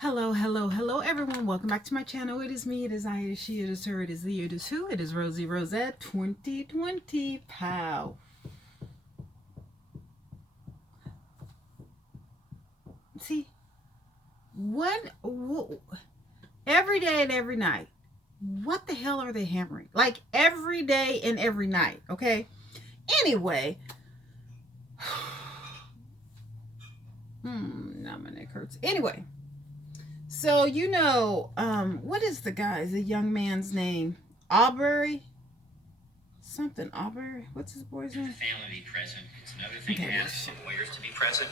Hello, hello, hello, everyone. Welcome back to my channel. It is me, it is I, it is she, it is her, it is thee, it is who, it is Rosie Rosette 2020. Pow. See, every day and every night, what the hell are they hammering? Like every day and every night, okay? Anyway, now my neck hurts. Anyway. So, what is the young man's name? Arbery? Something, Arbery? What's his boy's name? Family to be present. It's another thing to ask the lawyers to be present.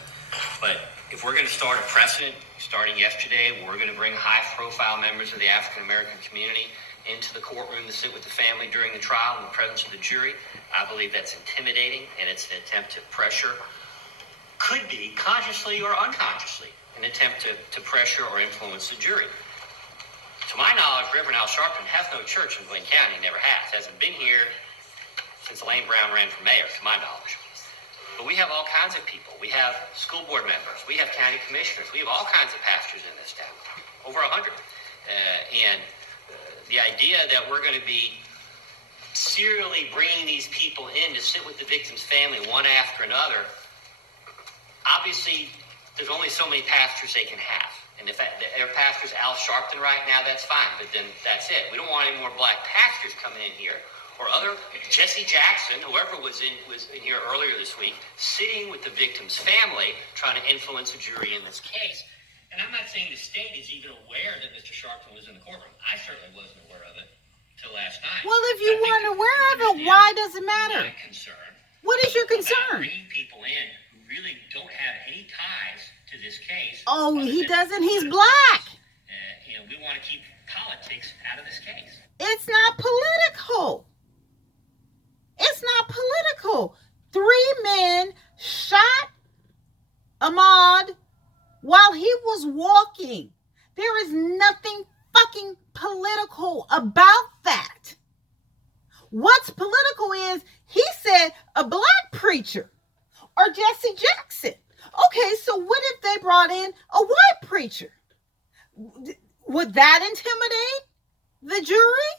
But if we're going to start a precedent, starting yesterday, we're going to bring high-profile members of the African-American community into the courtroom to sit with the family during the trial in the presence of the jury. I believe that's intimidating, and it's an attempt to pressure, could be consciously or unconsciously, an attempt to pressure or influence the jury. To my knowledge, Reverend Al Sharpton has no church in Blaine County, never has. Hasn't been here since Elaine Brown ran for mayor, to my knowledge. But we have all kinds of people. We have school board members. We have county commissioners. We have all kinds of pastors in this town, over 100. The idea that we're going to be serially bringing these people in to sit with the victim's family one after another, obviously, there's only so many pastors they can have. And if their pastor's Al Sharpton right now, that's fine. But then that's it. We don't want any more black pastors coming in here. Or other, Jesse Jackson, whoever was in here earlier this week, sitting with the victim's family, trying to influence a jury in this case. And I'm not saying the state is even aware that Mr. Sharpton was in the courtroom. I certainly wasn't aware of it till last night. Well, if you weren't aware of it, why does it matter? My concern. What is your concern? Bringing people in who really don't have any ties to this case. Oh, he doesn't. He's black. We want to keep politics out of this case. It's not political. It's not political. 3 men shot Ahmaud while he was walking. There is nothing fucking political about that. What's political is he said a black preacher or Jesse Jackson. Okay, so what if they brought in a white preacher? Would that intimidate the jury?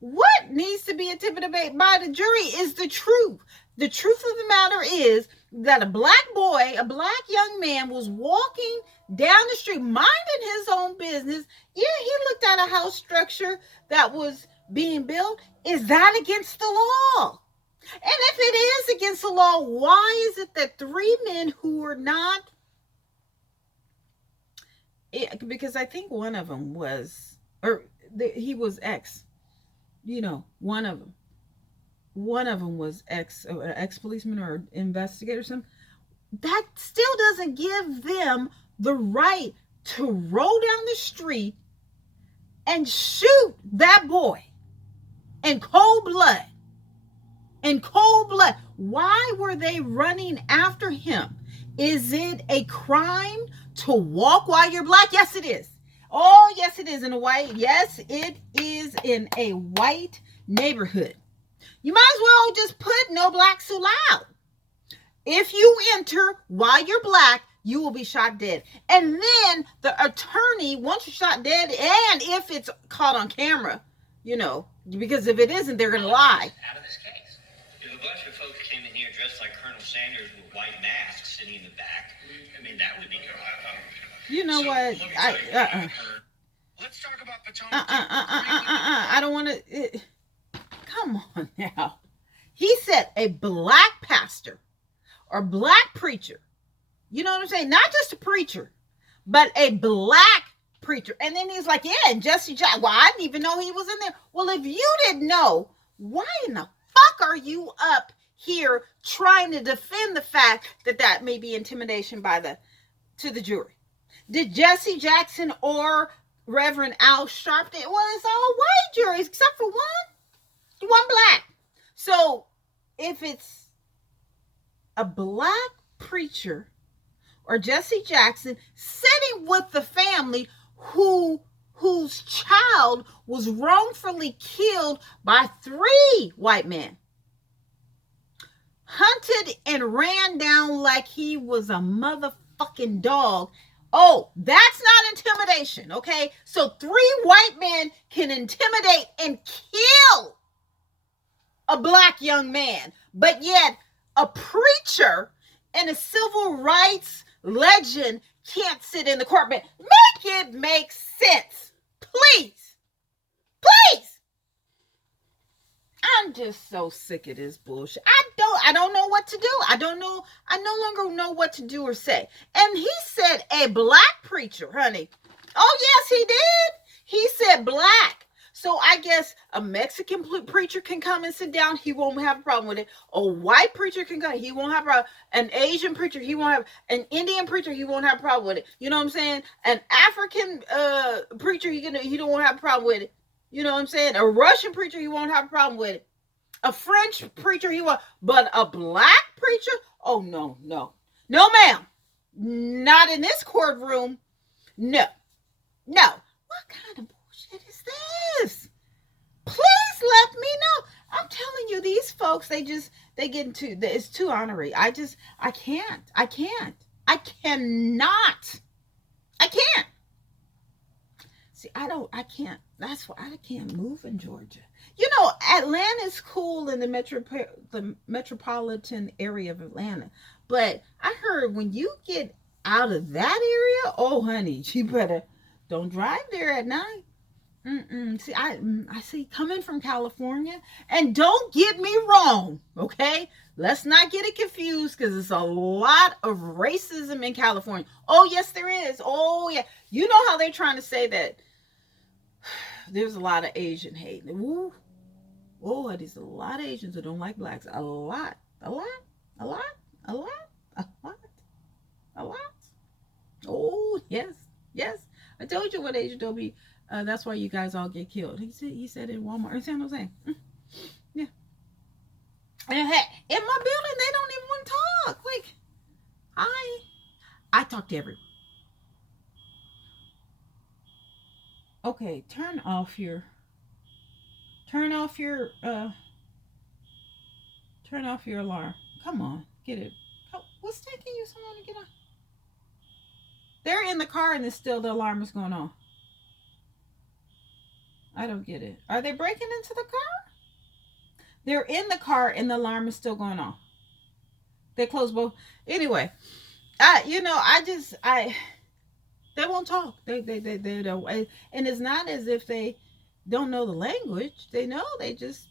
What needs to be intimidated by the jury is the truth. The truth of the matter is that a black boy, a black young man was walking down the street, minding his own business. Yeah, he looked at a house structure that was being built. Is that against the law? And if it is against the law, why is it that 3 men who were not, because I think one of them was, he was ex, one of them was ex-policeman or investigator or something. That still doesn't give them the right to roll down the street and shoot that boy in cold blood. In cold blood. Why were they running after him? Is it a crime to walk while you're black? Yes, it is. Oh, yes, it is in a white. Yes, it is in a white neighborhood. You might as well just put no blacks allowed. If you enter while you're black, you will be shot dead. And then the attorney, once you're shot dead, and if it's caught on camera, because if it isn't, they're going to lie. Out of this case. If a bunch of folks came in here dressed like Colonel Sanders with white masks sitting in the back, that would be good. You know what? Let's talk about Potomac. I don't want to. Come on now. He said a black pastor or black preacher. You know what I'm saying? Not just a preacher, but a black preacher. And then he's like, yeah, and Jesse Jackson. Well, I didn't even know he was in there. Well, if you didn't know, why in the fuck are you up here trying to defend the fact that may be intimidation to the jury? Did Jesse Jackson or Reverend Al Sharpton? Well, it's all white juries except for one black. So if it's a black preacher or Jesse Jackson sitting with the family whose child was wrongfully killed by 3 white men, hunted and ran down like he was a motherfucking dog Oh, that's not intimidation, okay? So 3 white men can intimidate and kill a black young man, but yet a preacher and a civil rights legend can't sit in the courtroom. Make it make sense, please. Please. I'm just so sick of this bullshit. I don't know what to do. I no longer know what to do or say. And he said a black preacher, honey. Oh yes, he did. He said black. So I guess a Mexican preacher can come and sit down. He won't have a problem with it. A white preacher can come. He won't have a problem. An Asian preacher, he won't have. An Indian preacher, he won't have a problem with it. You know what I'm saying? An African preacher, he don't have a problem with it. You know what I'm saying? A Russian preacher, he won't have a problem with it. A French preacher, he won't. But a black preacher? Oh, no. No, ma'am. Not in this courtroom. No. What kind of bullshit is this? Please let me know. I'm telling you, these folks, they get into, it's too honorary. I can't. I cannot. I can't. See, I can't. That's why I can't move in Georgia. You know, Atlanta's cool in the metropolitan area of Atlanta. But I heard when you get out of that area, oh, honey, you better don't drive there at night. See, I see coming from California, and don't get me wrong, okay? Let's not get it confused because there's a lot of racism in California. Oh, yes, there is. Oh, yeah. You know how they're trying to say that there's a lot of Asian hate. Ooh. Oh, there's a lot of Asians who don't like blacks. A lot. Oh, yes. I told you what Asian told me. That's why you guys all get killed. He said in Walmart in San Jose. Yeah. And in my building, they don't even want to talk. Like, I talk to everyone. Okay, turn off your alarm. Come on, get it. What's taking you so long to get on? They're in the car and the alarm is going on. I don't get it. Are they breaking into the car? They're in the car and the alarm is still going on. They close both. Anyway, they won't talk. They don't. And it's not as if they don't know the language. They know. They just,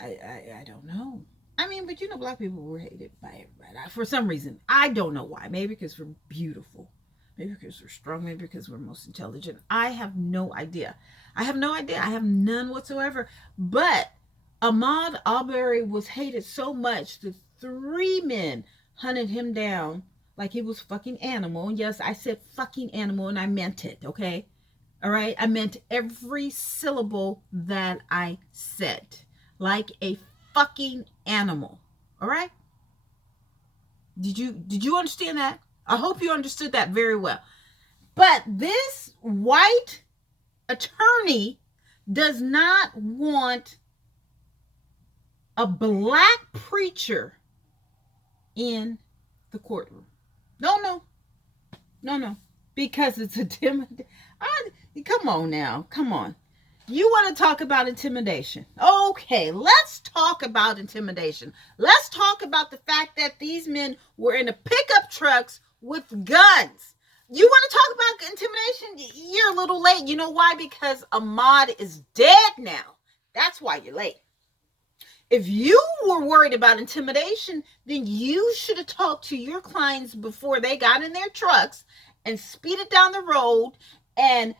I don't know. I mean, but black people were hated by everybody for some reason. I don't know why. Maybe because we're beautiful. Maybe because we're strong. Maybe because we're most intelligent. I have no idea. I have none whatsoever. But Ahmaud Arbery was hated so much that 3 men hunted him down like he was fucking animal. And yes, I said fucking animal and I meant it, okay? All right? I meant every syllable that I said. Like a fucking animal. All right? Did you understand that? I hope you understood that very well. But this white attorney does not want a black preacher in the courtroom. No. Because it's intimidating. Come on now. Come on. You want to talk about intimidation? Okay, let's talk about intimidation. Let's talk about the fact that these men were in a pickup trucks with guns. You want to talk about intimidation? You're a little late. You know why? Because Ahmaud is dead now. That's why you're late. If you were worried about intimidation, then you should have talked to your clients before they got in their trucks and speeded down the road and,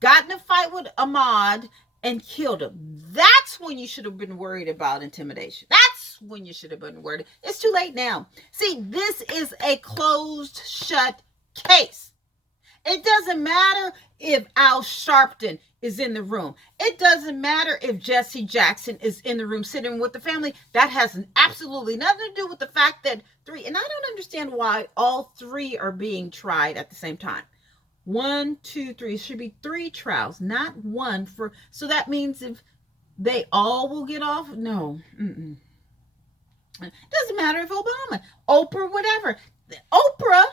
got in a fight with Ahmaud and killed him. That's when you should have been worried about intimidation. That's when you should have been worried. It's too late now. See, this is a closed, shut case. It doesn't matter if Al Sharpton is in the room. It doesn't matter if Jesse Jackson is in the room sitting with the family. That has absolutely nothing to do with the fact that 3, and I don't understand why all 3 are being tried at the same time. 1, 2, 3. It should be 3 trials, not 1 so that means if they all will get off. No. It doesn't matter if Obama, Oprah, whatever. Oprah,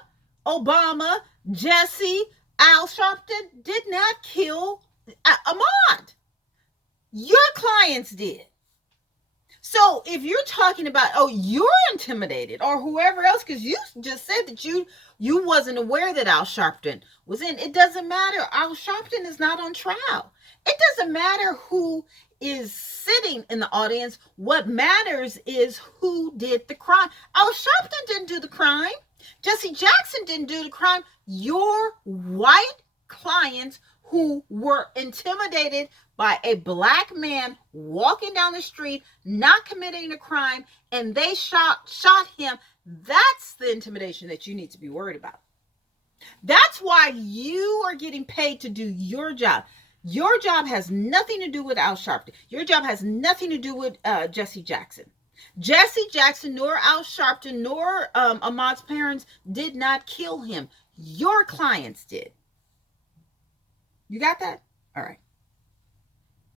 Obama, Jesse Al Sharpton did not kill Ahmaud. Your clients did. So if you're talking about, oh, you're intimidated, or whoever else, because you just said that you wasn't aware that Al Sharpton was in, it doesn't matter. Al Sharpton is not on trial. It doesn't matter who is sitting in the audience. What matters is who did the crime. Al Sharpton didn't do the crime. Jesse Jackson didn't do the crime. Your white clients who were intimidated by a black man walking down the street, not committing a crime, and they shot him. That's the intimidation that you need to be worried about. That's why you are getting paid to do your job. Your job has nothing to do with Al Sharpton. Your job has nothing to do with Jesse Jackson. Jesse Jackson, nor Al Sharpton, nor Ahmaud's parents did not kill him. Your clients did. You got that? All right.